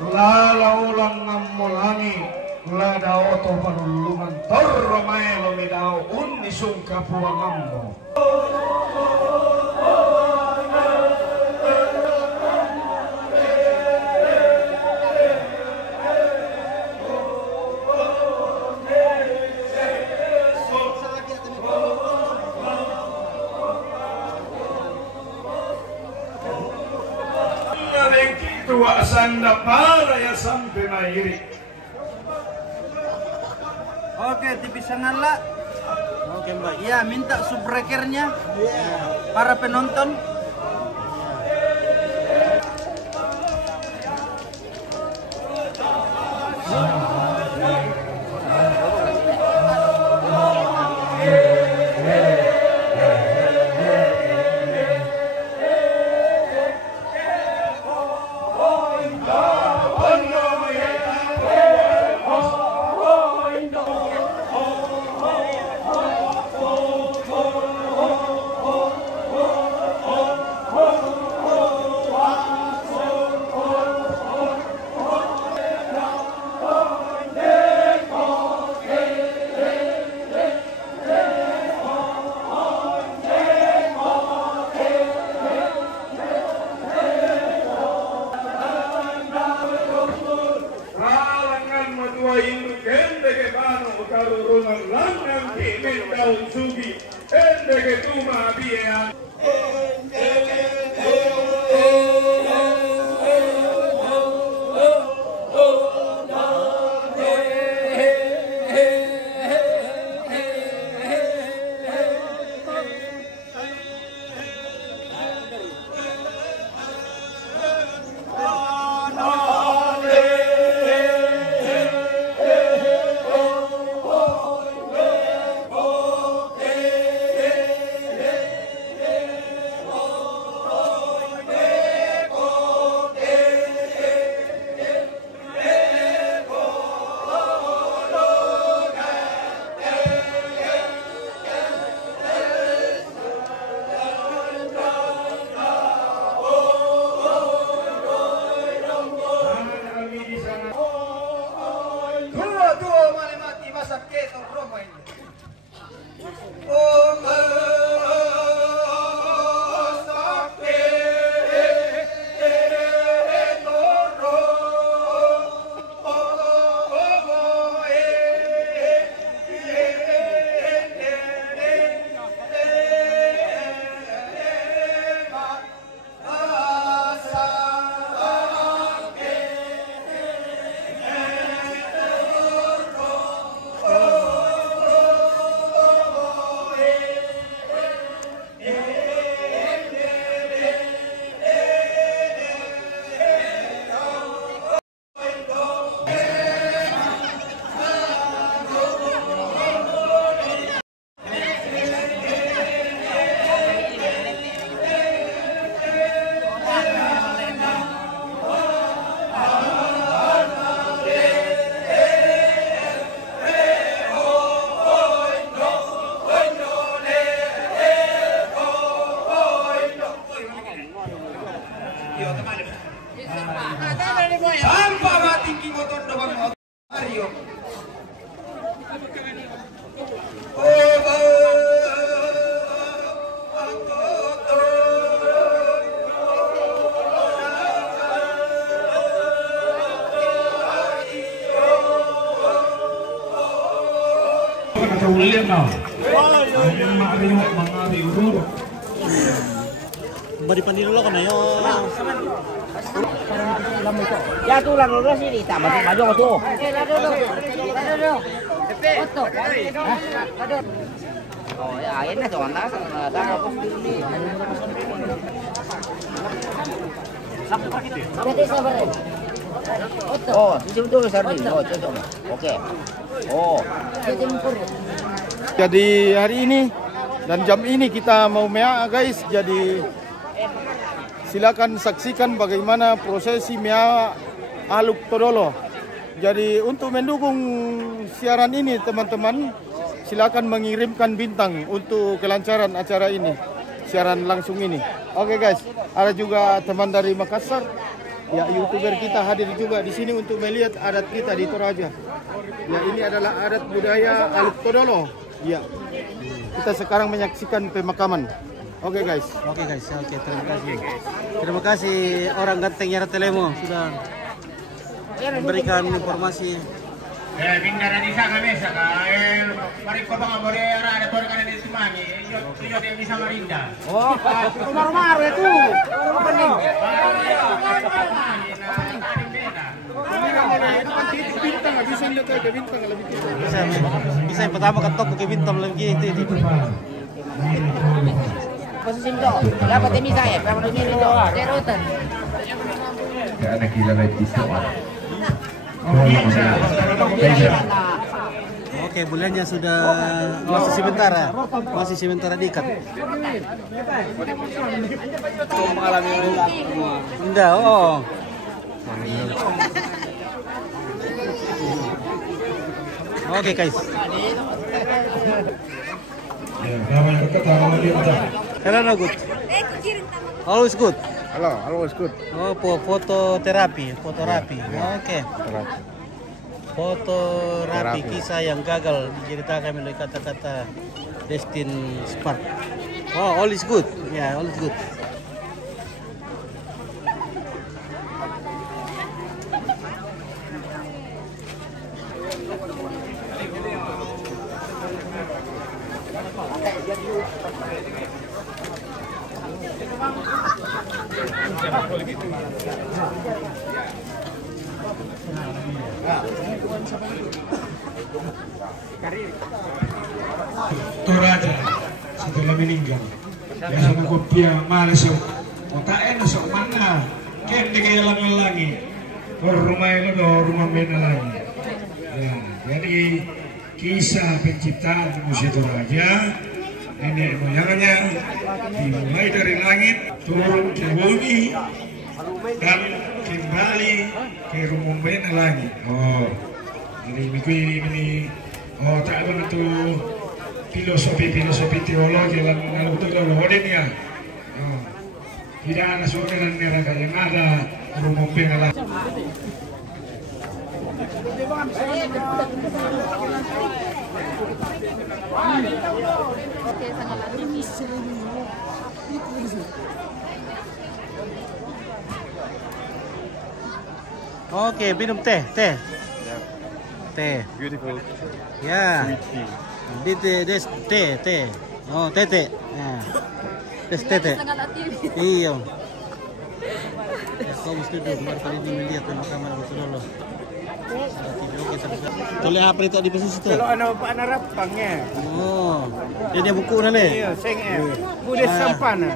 Lalaulang ngamulangi lada oto panulungan torro maelo midao unisung kapuangammo. Tua sanda para ya sampai mairi. Oke, TV Sanala. Oke, Mbak. Ya, minta subbreakernya para penonton. Bari pandilo ka na yun. Ya tú la no sini tak maju tu. Oh ya ini jangan nak dah fokus dulu. Oh, itu betul sardin. Oh, cocok. Oke. Oh. Jadi hari ini dan jam ini kita mau mea guys. Jadi silakan saksikan bagaimana prosesi mea Aluk Todolo. Jadi untuk mendukung siaran ini teman-teman, silakan mengirimkan bintang untuk kelancaran acara ini, siaran langsung ini. Oke guys, ada juga teman dari Makassar Ya, YouTuber kita hadir juga di sini untuk melihat adat kita di Toraja. Ya, ini adalah adat budaya Aluk Todolo. Ya. Kita sekarang menyaksikan pemakaman. Oke guys. Oke guys, oke, terima kasih. Terima kasih orang gantengnya Telemo sudah memberikan informasi. Bindara di sana mesa kael, mari ko bang abore ada tor kan di Simangi, yo dia bisa marinda. Oh, maru-maru itu. Apa nih? Bintang, bisa lihat ke bintang lebih kita. Bisa yang pertama ketok ke bintang lagi itu. Posisi itu, dapat demi saya, berapa demi itu? Derutan. Ya ada gila lagi soal. Oke, bulannya sudah masih sementara diikat. Mengalami Enggak, oh. Oke guys. Ya, namanya ketawa dia betul. Hello, good. Always good. Halo, always good. Oh, fotorapi. Oke. Fotorapi kisah yang gagal diceritakan melalui kata-kata Destin Spark. Oh, all is good. Ya, all is good. Toraja setelah meninggal. Biasa kopiah mana sok. Otak sok mana? Ken dengan langit. Rumah itu rumah mana lagi. Ya, jadi kisah penciptaan musik Toraja nenek moyangnya dimulai dari langit turun ke bumi dan kembali ke rumah mana lagi. Oh, jadi ini tak ada bentuk filosofi teologi dalam betul loden ya. Tidak ada surga dan neraka, yang ada rumah pengalah. Oke, minum teh. Beautiful. Ya. Des teh. Oh, tete. Ya. Des tete. Iya. Kau mesti duduk kali ini melihat pemakaman Aluk Todolo. Tulis apa itu di posisi itu? Kalau anak rapangnya. Oh. Dia buku nale. Iya, Bude sampana.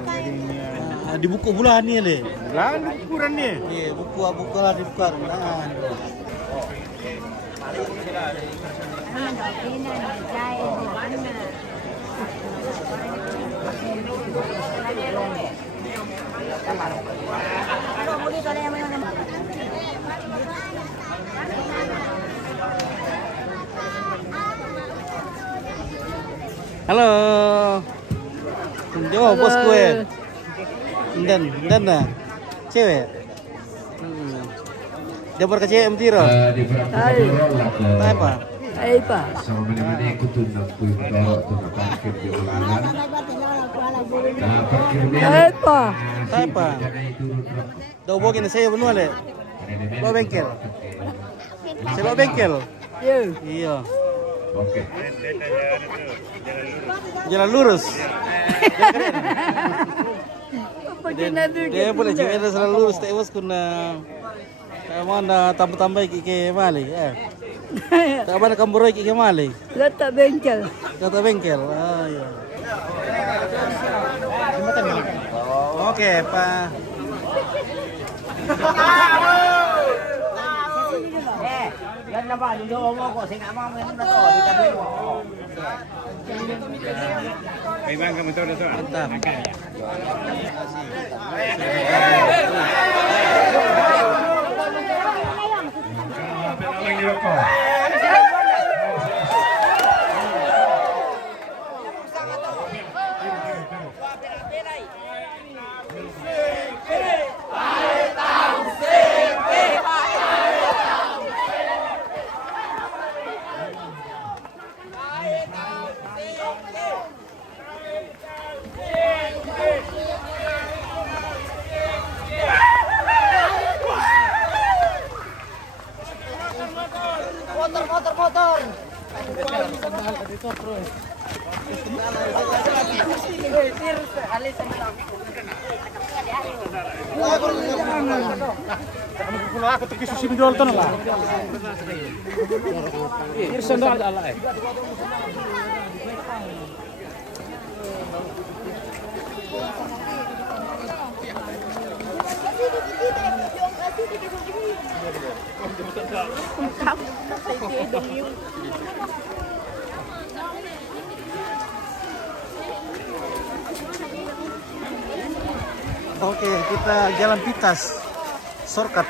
Di buku bulan ni le. Bulan ukuran ni. Iya, buku lah dibuka. Nah. Halo. Yo, bos gue. Dan nah. Cewek. Dia berkecil MTiro. Apa? Apa? Sama mana-mana ikut tunang pun dorok tunang parkir di ulangan. Nah, parkir dia. Apa? Daw bogin saya benua le. Bawa bengkel. Saya bawa bengkel. Iya. Oke. Jalan lurus. Dia boleh jalan jalan lurus. Tak bos kuna. Mana tambah-tambah ke mali. Tak mana kamburoi ke mali. Letak bengkel. Kata bengkel. Ah ya. Oke, Pak. Yan na ba? Lulo mo ko. Sinama mo yan na to. Di tabi mo. Kailangan kami ito na ito. Mantap. Penalang niyo ko. Ay, Aku tuh susi menjual tanah lah. Oke, kita jalan pintas, shortcut.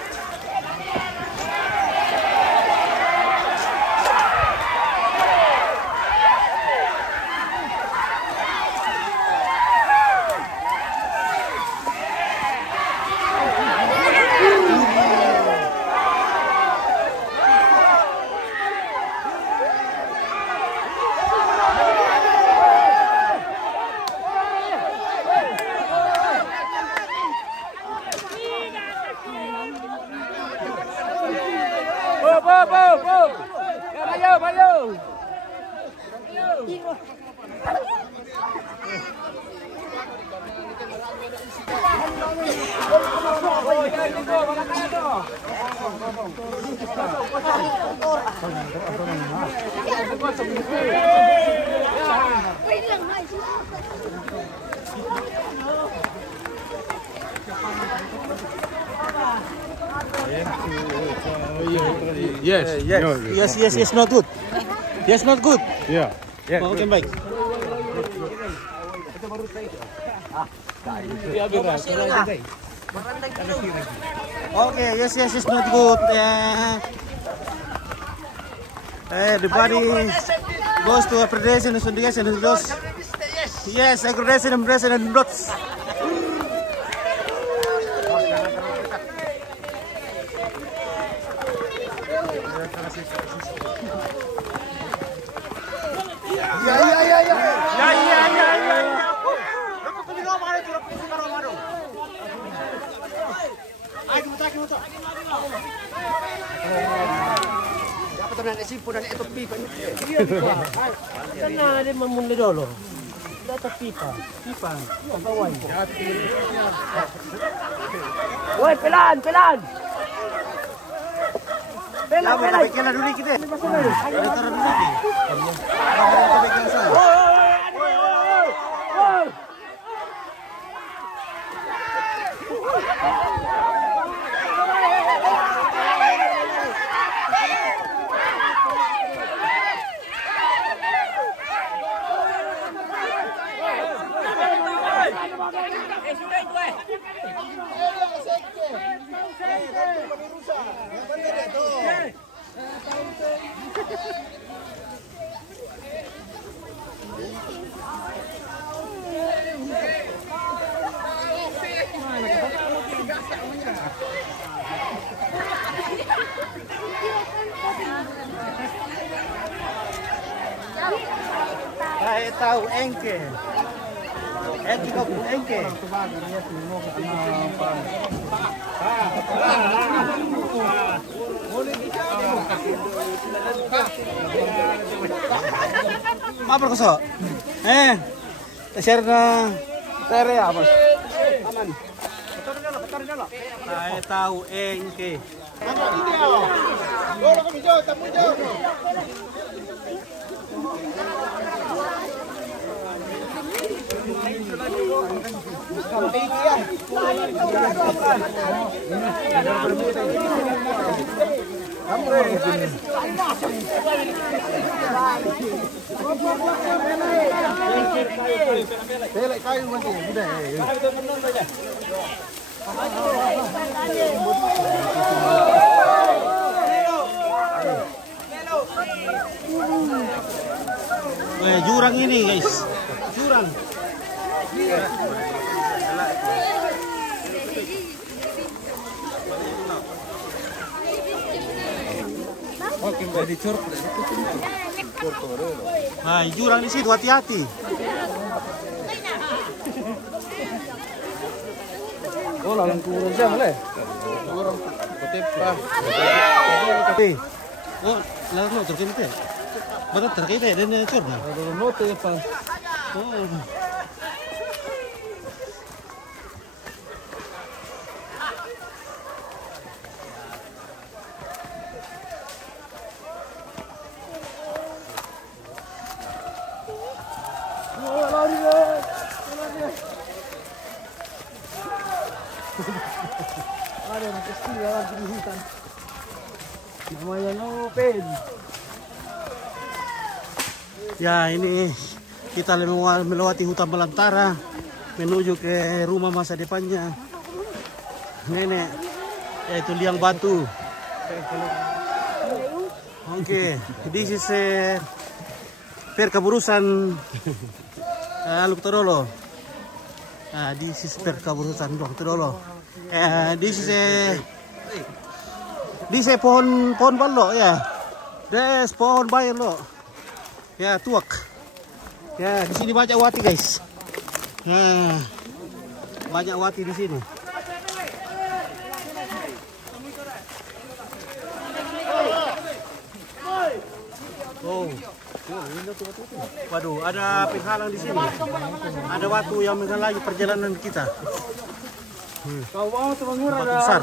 Yes, not good. Yes, not good. Yeah. Okay, baik. Okay, yes, not good. Everybody goes to accreditation and syndication and goes. Yes, accreditation and dots. Karena ada memulai dulu. Data pipa. Woi, pelan. Pelan. Kena dulu kita. Saya tahu engke. Engke. Apa koso? Share na tere apa? Aman. Saya tahu engke. Jurang ini guys, jurang. Nah, jurang di situ, hati-hati. Oh, lalang kurang jam leh. Kurang kotip. Oh, lalang terus ini. Betul terkait dan curna. Note pa. Oh. Ada pasti lagi di hutan. Lumayan open. Ya, ini kita melewati hutan belantara menuju ke rumah masa depannya nenek, yaitu liang batu. Oke, this is perkeburusan Aluk Todolo. This is perkeburusan Aluk Todolo. This is pohon balok ya. Des pohon bayar lo. Ya, tuak. Ya, di sini banyak wati, guys. Ya. Banyak wati di sini. Oh. Waduh, ada penghalang di sini. Ada batu yang menghalangi perjalanan kita. Batu besar.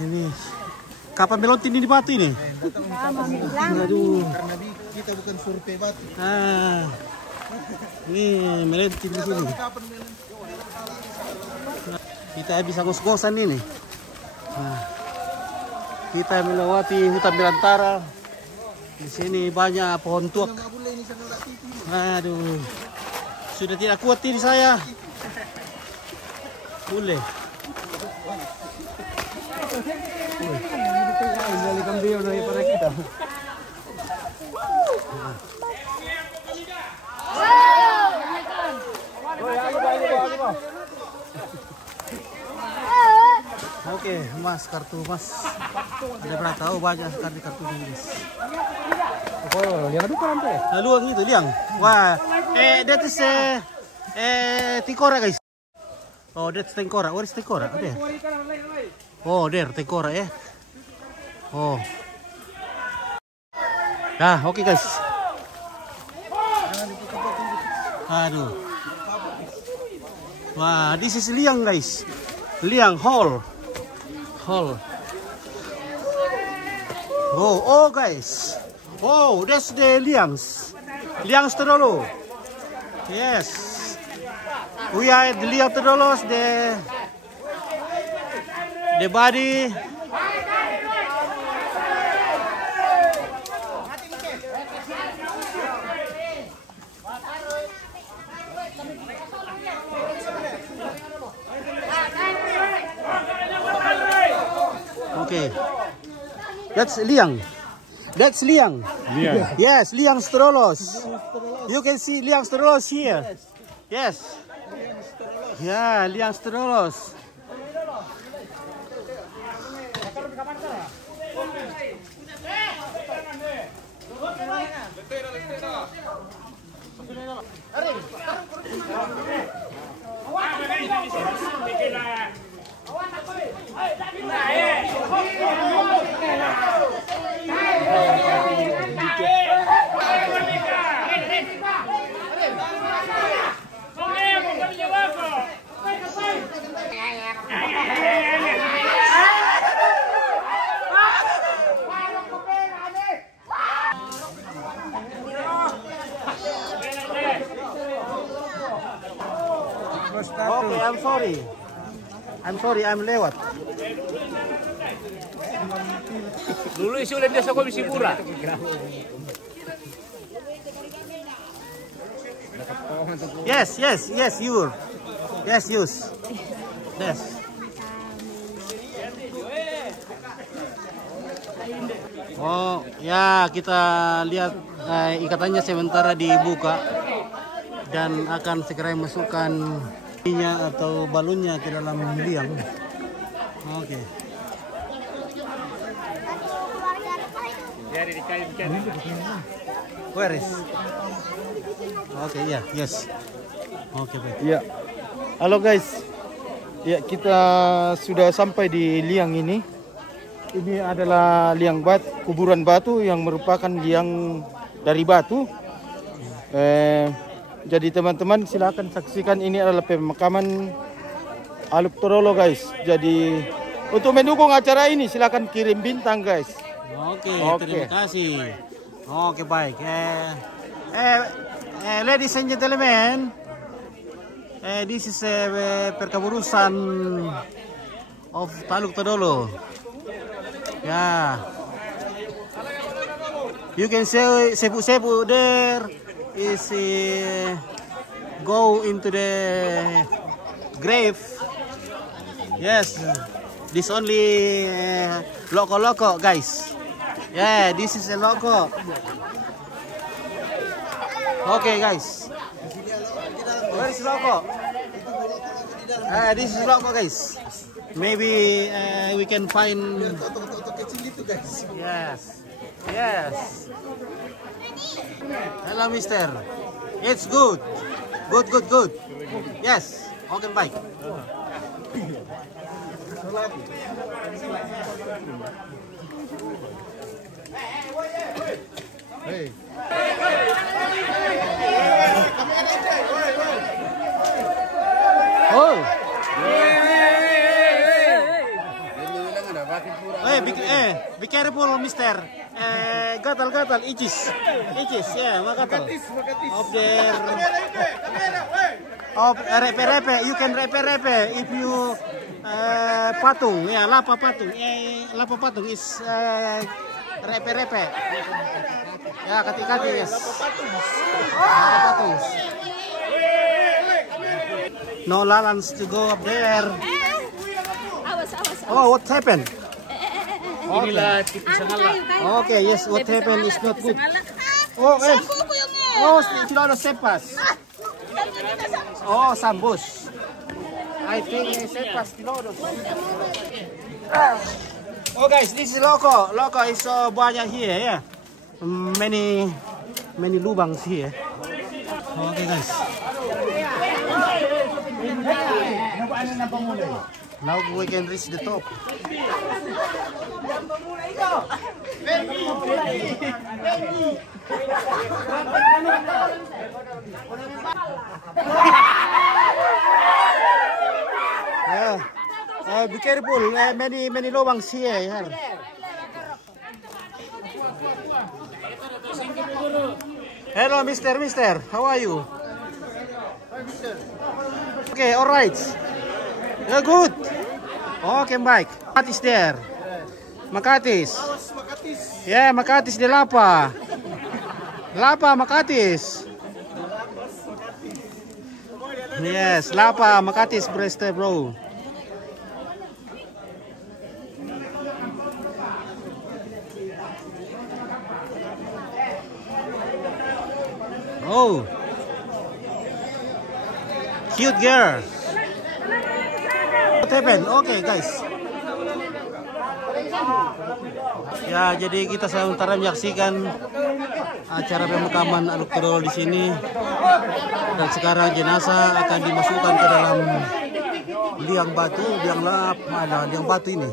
Ini kapan melontin ini batu ini? Aduh. Karena kita bukan survei batu. Ini melontin di sini. Kita bisa gos-gosan ini. Kita melewati hutan belantara. Di sini banyak pohon tuak. Aduh, sudah tidak kuat ini saya. Boleh. Ini kambing daripada kita. Oke, Mas, kartu Mas. Ada pernah tahu banyak sekali kartu ini. Oh, liang itu kan teh. Luang itu liang. Wah, that is tengkorak, guys. Oh, that's tengkorak. Where is tengkorak? There. Oh, there tengkorak ya. Oh. Nah, oke guys. Aduh. Wah, this is liang, guys. Liang hall. Oh guys. Oh, that's the liangs. Liangs Todolo. Yes. We are at the Liang Todolos, the body. Okay. That's Liang. That's Liang. Liang. Yes, Liang Todolos. You can see Liang Todolos here. Yes. Yeah, Liang Todolos. Okay, I'm sorry, I'm lewat. Dulu isu udah biasa komisi pura. Yes, you. Yes. Oh, ya kita lihat ikatannya sementara dibuka dan akan segera masukkan minyak atau balonnya ke dalam liang. Oke. Where is? Oke, ya, yes. Oke, baik. Iya. Halo guys. Ya, kita sudah sampai di liang ini. Ini adalah liang batu, kuburan batu yang merupakan liang dari batu. Jadi teman-teman silakan saksikan, ini adalah pemakaman Aluk Todolo guys. Jadi untuk mendukung acara ini silakan kirim bintang guys. Oke, terima kasih. Oke, baik. Ladies and gentlemen, this is perkeburusan of Aluk Todolo. Yeah, you can see sepu-sepu there is go into the grave. Yes, this only loco guys. Yeah, this is a loco. Okay guys, where is loco? This is loco guys. Maybe we can find. Yes, yes. Hello, mister. It's good. Good. Yes, okay, bye. Hey. Oh. Be careful, mister. Gatal, itches, yeah, gatal. Of there. Of repe. You can repe if you patung, ya, lapa patung. Lapa patung is repe. Ya, kati-kati, yes. Lapa patung. No lalans to go up there. Awas. Oh, what happened? Inilah tipu sangala. Okay, yes, what happened is not good. Oh, tidak ada sepas. Oh, sambus. I think sepas kilodos. Oh guys, this is loco. Loco is so banyak here, yeah. Many lubangs here. Okay guys. Now we can reach the top. Be careful. Many lubangs here. Hello, Mister. How are you? Okay, all right. Good. Okay, Mike. Makatis there. Makatis. Yeah, Makatis de Lapa. Makatis. Yes, Lapa, Makatis, Breste, bro. Oh. Cute girl. What happened? Okay, guys. Ya, jadi kita sementara menyaksikan acara pemakaman Aluk Todolo di sini. Dan sekarang jenazah akan dimasukkan ke dalam liang batu, liang batu ini.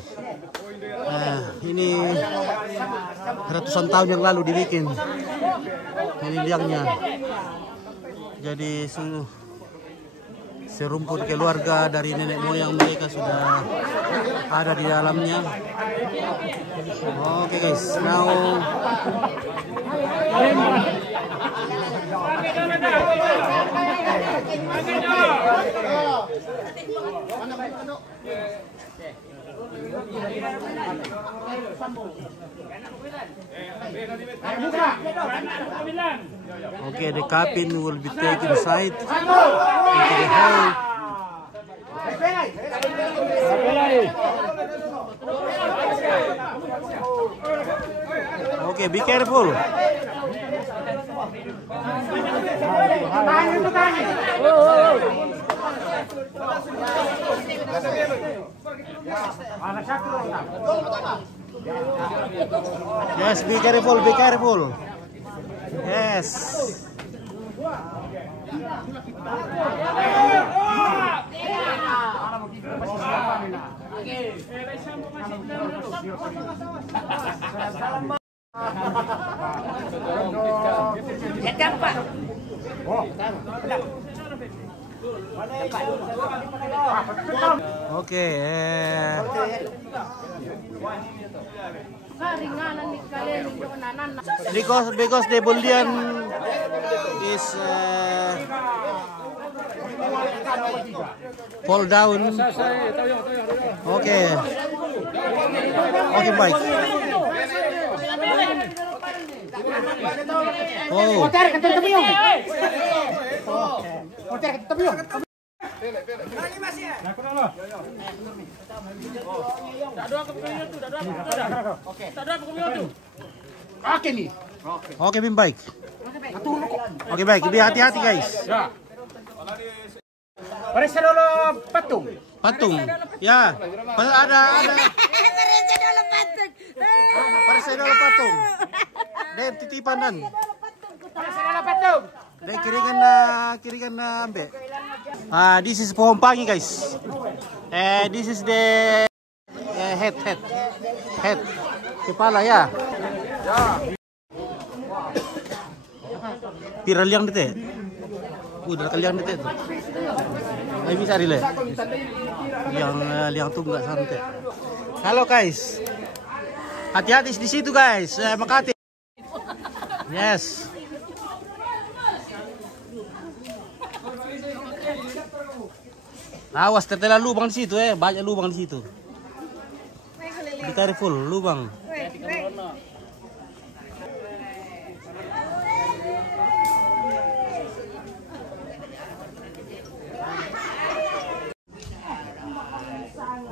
Ini ratusan tahun yang lalu dibikin. Ini liangnya. Jadi serumpun keluarga dari nenek moyang mereka sudah ada di dalamnya. Oke guys, now okay, the coffin will be taken inside into the hole. Okay, be careful. Yes, be careful. Yes. Jangan Pak. Oke. Because the Bullion is fall down. Okay. Okay, Mike. Oh. Oke, Bim, baik. Oke, baik. Lebih hati-hati, guys. Periksa dulu patung. Patung. Ya. Ada. Periksa dulu patung. Dan titipanan. Periksa dulu patung. Dan kiri kan ambe. This is pohon pagi, guys. This is the head. Kepala ya. Piral yang dete. Udah kalian dete tuh. Ay bisa rile. Yang tuh enggak santai. Halo guys. Hati-hati di situ guys. Makati. Yes. Awas tertelan lubang di situ banyak lubang di situ. Ditarik full lubang.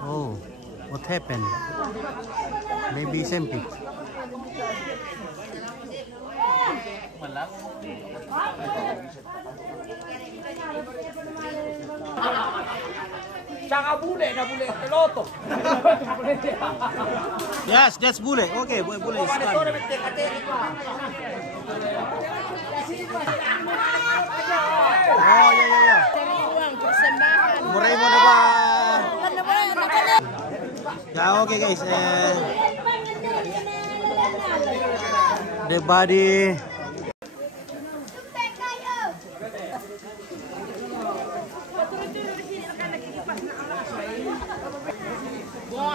Oh, what happened? Maybe sempit. Jangan bule, na bule peloto. Yes, that's bule. Okay, bule is fine. Oh, ya. Murai mo na ba? Ya, okay guys. The body.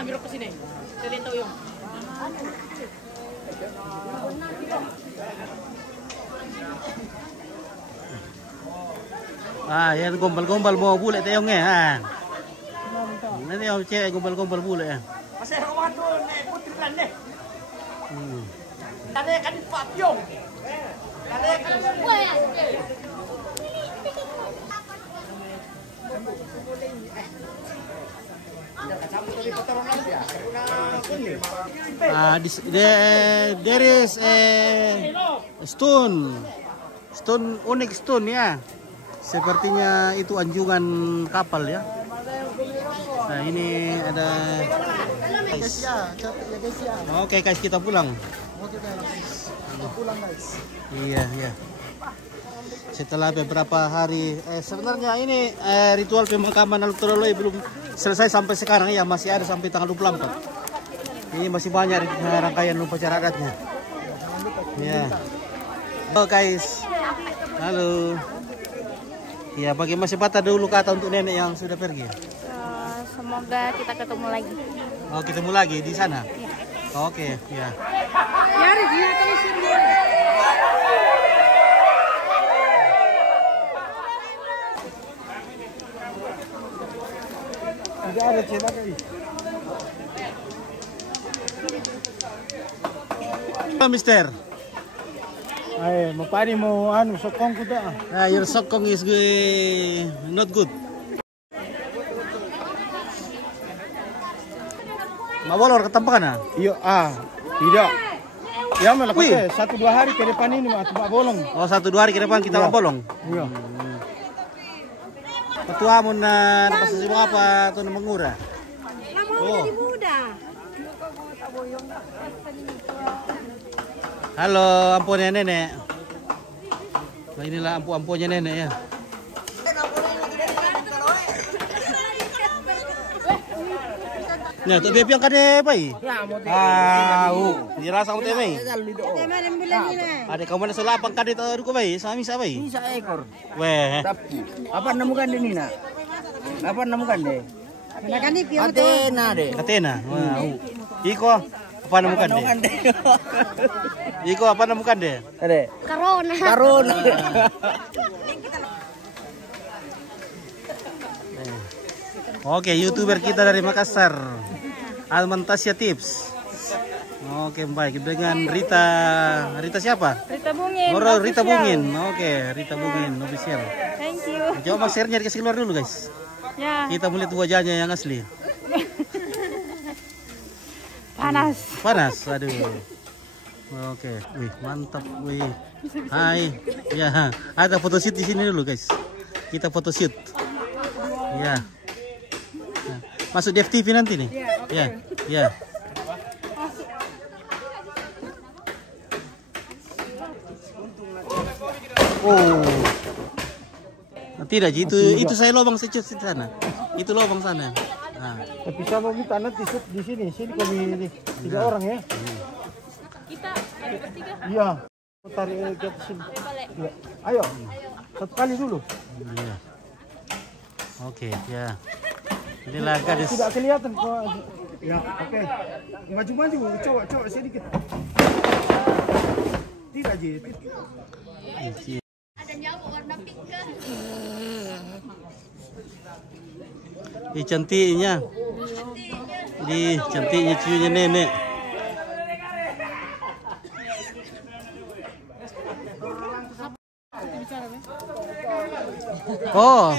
Ambil ke sini. Saya tahu yung. Yan gombal-gombal mo bule tayong Nanti yung cewek gombal-gombal bule ya. Masih rumah tu putri lande. Lande kan papyong. Lande kan there is a stone unik stone ya, sepertinya itu anjungan kapal ya. Nah ini ada guys. Oke guys, kita pulang. Iya. Setelah beberapa hari, sebenarnya ini ritual pemakaman Aluk Todolo belum selesai sampai sekarang ya, masih ada sampai tanggal 24. Ini masih banyak rangkaian upacara adatnya. Ya. Halo guys. Halo. Ya, bagi masih patah dulu kata untuk nenek yang sudah pergi. Semoga kita ketemu lagi. Oh, ketemu lagi di sana. Ya. Oke, ya. Tidak ada cetak guys. Halo Mister. Ay, mapani mo sokong ko dah. Your sokong is not good. Mabolor ketampakan Iya, tidak. Ya melakukan 1-2 hari ke depan ini mah bolong. Oh, 1-2 hari ke depan kita bolong. Iya. Ketua mun napasasi mo apa to na mangura. Oh. Halo, ampunnya nenek. Nah, inilah ampunnya nenek ya. Nah, tu bebi yang kade pai. Ya, mau Jelas sama teh pai. Ada kamu ada selapang kade tu ruko pai, sami sa pai. Bisa ekor. Weh. Tapi apa nemukan ini nak? Apa nemukan deh? Kan ni pion Atena deh. Katena. Wow. Iko apa nemukan deh? Iko apa nemukan deh? Ada. Corona. Karuna. Oke, YouTuber kita dari Makassar, Almantasya Tips. Oke, baik dengan Rita siapa? Rita Bungin. Oh, Rita Bungin. Oke, Rita Bungin official. Thank you. Coba Mas share-nya dikasih keluar dulu, guys. Ya. Kita melihat wajahnya yang asli. Panas, aduh. Oke, wih mantap, wih. Hai, ya ada photoshoot di sini dulu, guys. Kita photoshoot. Ya. Masuk di FTV nanti nih. Ya. Oh. Tidak, itu saya lubang secut di sana. Itu lubang sana. Nah. Tapi sama kita nanti di sini kami 3 orang ya. Kita bertiga. Iya. Tarik ke sini. Ya. Ayo. Satu kali dulu. Iya. Oke, ya. Inilah gadis. Tidak kelihatan kok. Ya, oke. Maju-maju, coba sedikit. Tidak, Ji. Ada nyamuk warna pink kan? Ih, cantiknya. Ih, cantiknya cucunya nenek. Oh,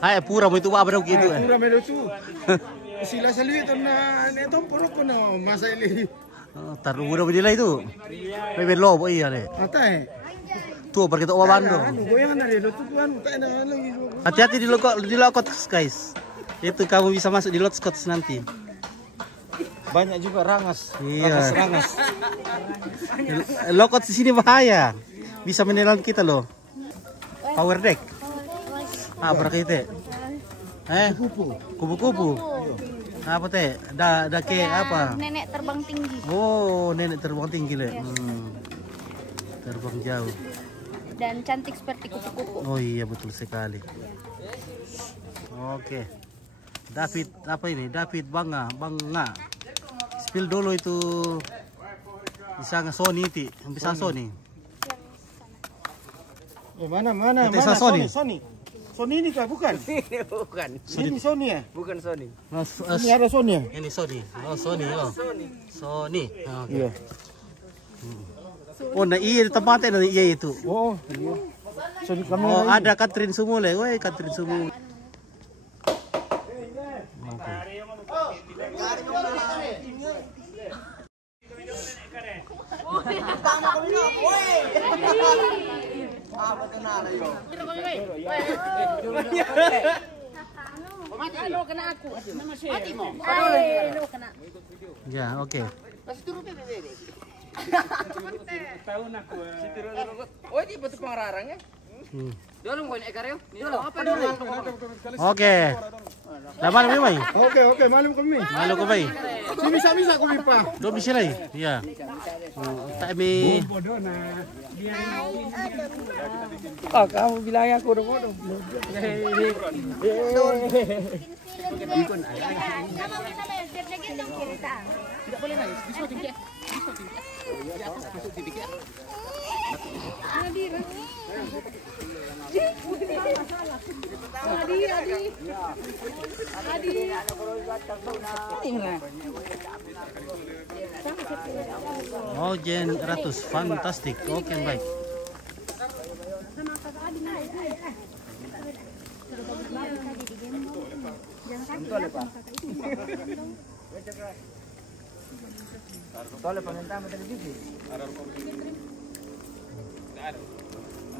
hai pura mo itu ba berau gitu. Pura medo tu. Sila sali itu na neto porok ko na masa ili. Taruh udah berdila itu. Bebe lobo iya le. Ata Tuh pergi ke Wabando. Anu goyangan dari lo tu kan tak ada lagi. Hati-hati di lokot guys. Itu kamu bisa masuk di Lotskot nanti. Banyak juga rangas. Iya. Rangas. Lokot di sini bahaya. Bisa menelan kita loh. Power deck. Apa kita? Kupu-kupu. Apa teh? Dake apa? Nenek terbang tinggi. Oh, nenek terbang tinggi le. Terbang jauh. Dan cantik seperti kupu-kupu. Oh iya betul sekali. Oke. David apa ini? David Bangga. Spill dulu itu bisa Sony itu, bisa Sony. Mana? Itu Sony. Sony ini kah? Bukan. Bukan. Ini Sony ya? Bukan Sony. Ini ada Sony ya? Ini Sony. Oh Sony. Oh. Sony. Oke. Iya. Oh, nah iya tempatnya iya itu. Oh, iya. Sony kamera. Oh, ada Catherine Sumule. Woi, Catherine Sumule. Oke. Ya, oke. Oh, ini betul pengarang ya? Dulu mau naik karyo? Dulu apa dulu? Oke. Dah malam ni mai. Oke, malam kami. Malu ko mai. Si bisa kami pa. Do bisa lai. Ya. Tak mi. Oh, kamu bilang aku udah bodoh. Oh, Jen Ratus, fantastik. Oke, baik.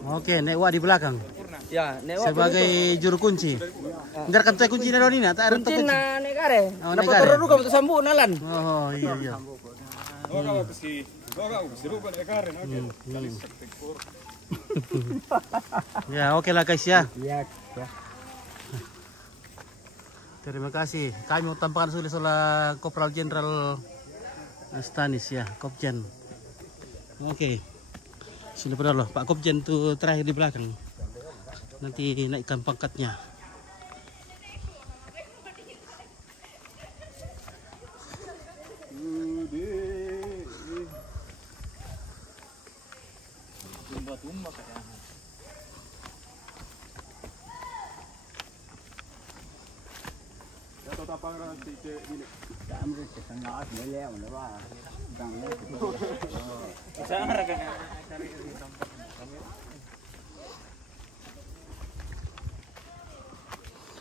Oke, Nekwa di belakang. Ya, Sebagai juru kunci. Ntar kan saya kunci dari ini, tak ada kunci. na nek kare. Oh, Dapat nek kare. turun kamu sambu nalan. Oh, iya. Ya, oke lah guys ya. Iya. Terima kasih. Kami utampakan sulit oleh Kopral Jenderal Stanis ya, Kopjen. Oke. Sini pada loh, Pak Kopjen tuh terakhir di belakang. Nanti naikkan pangkatnya.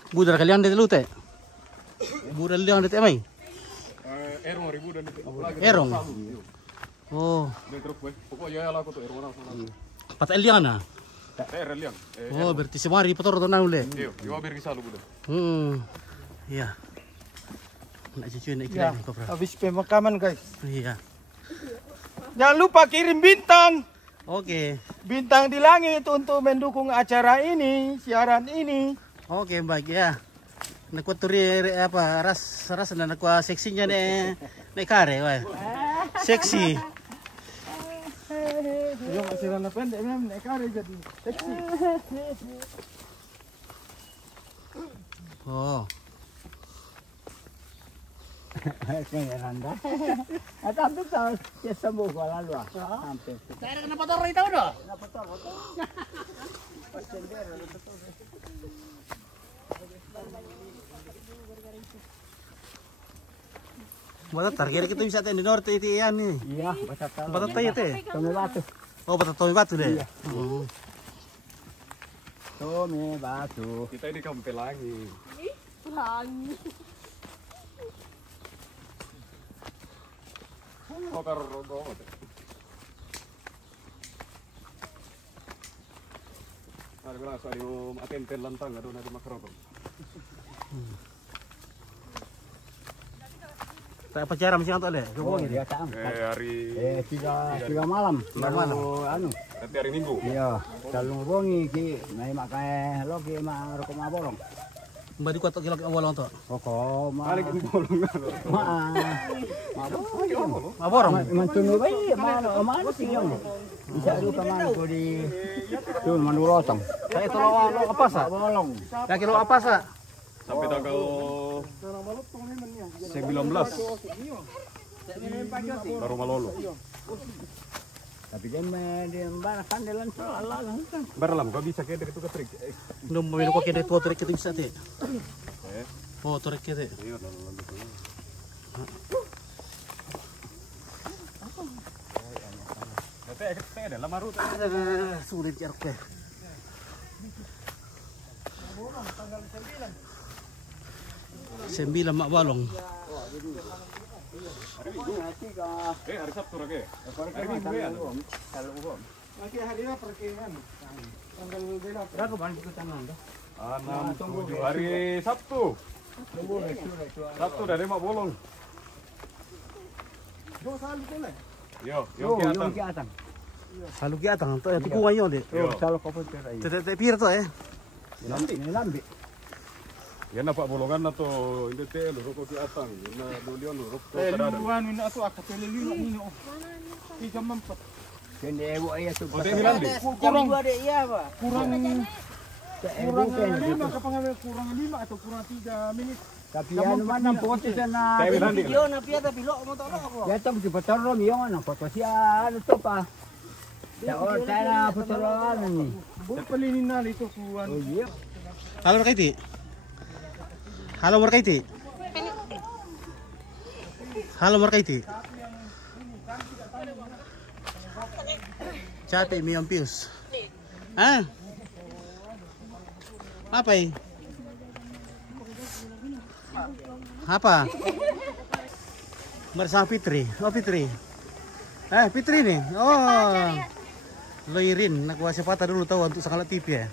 Budar kalian di telute. Budar liang di temai. Erong ribu dan Erong. Oh. Patai liang na. liang. Oh, berarti semari petor tonang ule. Iyo, iwa beri salu budak. Iya. Nak cucu nak Ya, kira Kopral. habis pemakaman guys. Iya. Jangan lupa kirim bintang. Oke. Bintang di langit untuk mendukung acara ini, siaran ini. Oke, baik ya. Nak turi apa ras dan nak seksinya ne kare wah. Seksi. Yo masih rana pendek memang naik kare jadi seksi. Oh. Kaya nanda. At hampir sa sembuh ko lalu ah. Hampir. Daerah kenapa taruh itu udah? Batat target kita bisa di norte itu ya nih. Iya, baca tahu. Batat tayo teh. Tome batu. Oh, batat tomi batu deh. Tome batu. Kita ini kampe lagi. Kokar rogo. Ada berasa yung atenten lantang ada na makrobong. Tak pacaran macam tu deh. Oh, dia tak. Hari tiga malam. Baru anu. nanti hari Minggu. Iya, kalau bongi ki mai makai lo ki ma roko ma bolong. Mbak di kuat kilok bolong tu. Roko ma. Balik bolong na. Ma bolong. Ma borong. Mantunu bai ma sing yo. Bisa lu kaman ko di tu manurotong. Kayak itu lo apa sa? Bolong. Laki lo apa sa? Sampai tanggal 19 baru malolo. Tapi dia mbak kandelan salah kan. Berlam kau bisa kayak itu ke trik. Nung mau kau kena tu trek kita bisa teh. Oh trek kita. Ada lama rute. Sulit jarak ke. Sembilan mak balong. Hari Sabtu lagi. Hari Minggu ya. Nanti hari apa perkiraan? Tanggal berapa ban kita tanam dah? 6, 7 hari Sabtu. Sabtu dari mak bolong. Yo, yo Ki atang. Kalau kita tang tu tu kuayo deh. Yo. Kalau kau pergi rai. Tete pir tu Lambi. Ya na pak bolongan na to hindi te lo roko ki atang. Na dolion lo roko kada. Luan na ato akapele lilo nino. Tiga mampat. Kende ewo ay ato. O te milandi. Kurang dua dek iya ba? Kurang lima kapangawe kurang 5 atau kurang 3 menit. Tapi ano man ang poste na Video na pia tapi lo mo to ako. ya tam di pataro mi yung ano foto siya ano to pa. Ya or tara pataro ano ni. Palinin na ito kuan. Oh iya. Halo Markaiti. Halo Markaiti. Halo Markaiti. Cate mi ang pius. Ah. Apa ini? Apa? Bersama Fitri. Oh Fitri. Fitri nih. Oh. Loirin, nak kuasa patah dulu tahu untuk Sakalat TV ya.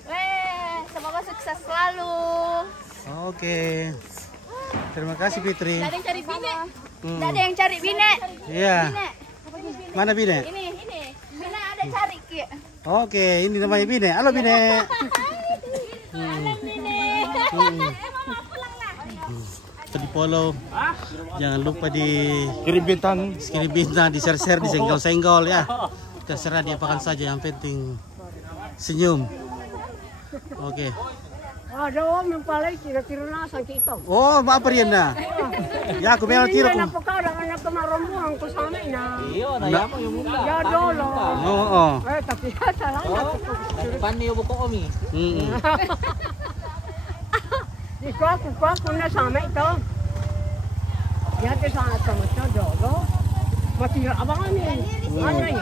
Semoga sukses selalu. Oke. Terima kasih Fitri. Ada yang cari bine. Ada yang cari bine. Iya. Mana Bine? Ini. Bine ada cari ki. Oke, ini namanya Bine. Halo Bine. Halo Bine. Mama pulang lah. follow. Jangan lupa di Kirim bintang. di share, di senggol ya. Terserah diapakan saja, yang penting senyum. Oke. Ada om yang paling tira-tira nasa kita. Oh, maaf Riana. Ya, aku memang tira Iya, ko. napakadang anak kemarumbuhan ko sa amin na. Iyo, nayamo yung mula. Ya dolo. Oo. Tapi salamat. Pan niyo buko omi. Di ko na sa amin ito. Ya te sa ato mo ito dolo. Matira abang amin. Ano yun?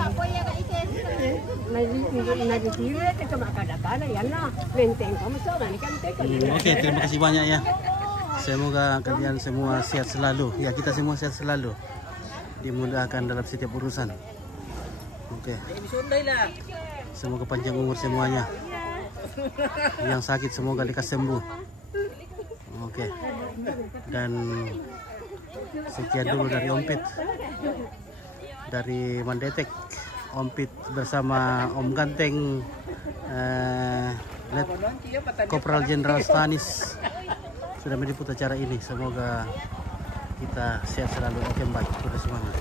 Nagitira ito makadakana. Yan na. Benteng ka mo sa amin. Oke, terima kasih banyak ya. Semoga kalian semua sehat selalu. Ya, kita semua sehat selalu. Dimudahkan dalam setiap urusan. Oke. Semoga panjang umur semuanya. Yang sakit semoga lekas sembuh. Oke. Dan sekian dulu dari Ompit. Dari Mandetek. Ompit bersama Om Ganteng, Kopral Jenderal Stanis sudah meliput acara ini. Semoga kita sehat selalu. Oke, baik, sudah semangat.